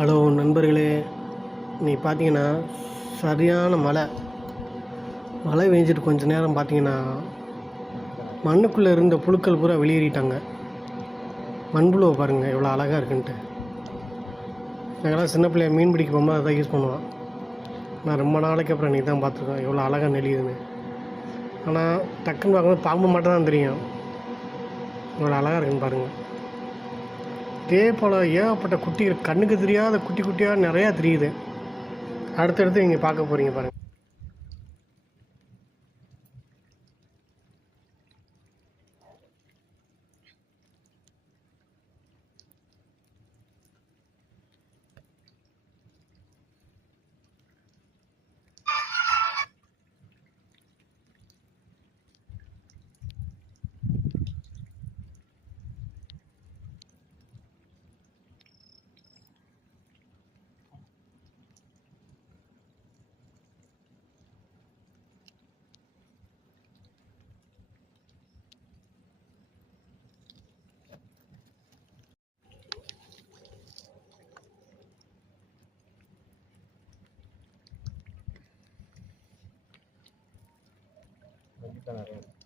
Hello நண்பர்களே, இன்னைக்கு பார்த்தீங்கன்னா சரியான மழை பெஞ்சிட்டு கொஞ்ச நேரம் பார்த்தீங்கன்னா மண்ணுக்குள்ளே இருந்த புழுக்கள் பூரா வெளியேறிட்டாங்க. மண்புழுவை பாருங்கள் எவ்வளோ அழகாக இருக்குன்ட்டு. நாங்கள்லாம் சின்ன பிள்ளைய மீன் பிடிக்க போகும்போது அதை யூஸ் பண்ணுவோம். நான் ரொம்ப நாளைக்கு அப்புறம் இன்றைக்கி தான் பார்த்துருக்கேன் எவ்வளோ அழகாக நெளியுதுன்னு. ஆனால் டக்குன்னு பார்க்கும்போது பாம்பு மட்டும் தான் தெரியும். எவ்வளோ அழகாக இருக்குன்னு பாருங்கள். இதே போல் ஏகப்பட்ட குட்டிகள் கண்ணுக்கு தெரியாத குட்டி குட்டியாக நிறையா தெரியுது. அடுத்தடுத்து நீங்கள் பார்க்க போகிறீங்க பாருங்கள். கண்டிப்பாக நிறையா